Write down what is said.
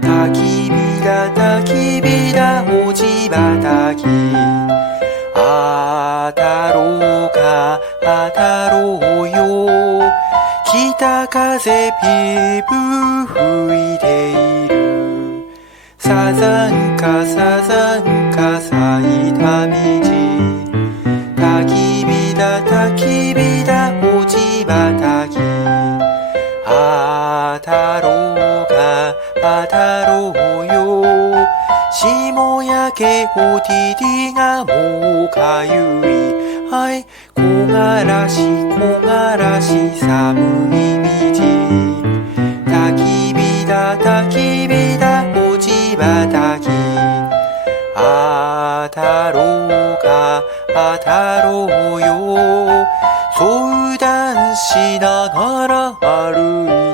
焚き火だ焚き火だ落ち葉たき当たろうか当たろうよ北風ピープー吹いているサザンカサザンカ咲いた道焚き火だ焚き火だ落ち葉たき当たろうか当たろうよ霜焼けおティティがもうかゆいはい木枯らし木枯らし寒い道焚き火だ焚き火だ落ち葉たき当たろうか当たろうよ相談しながら歩い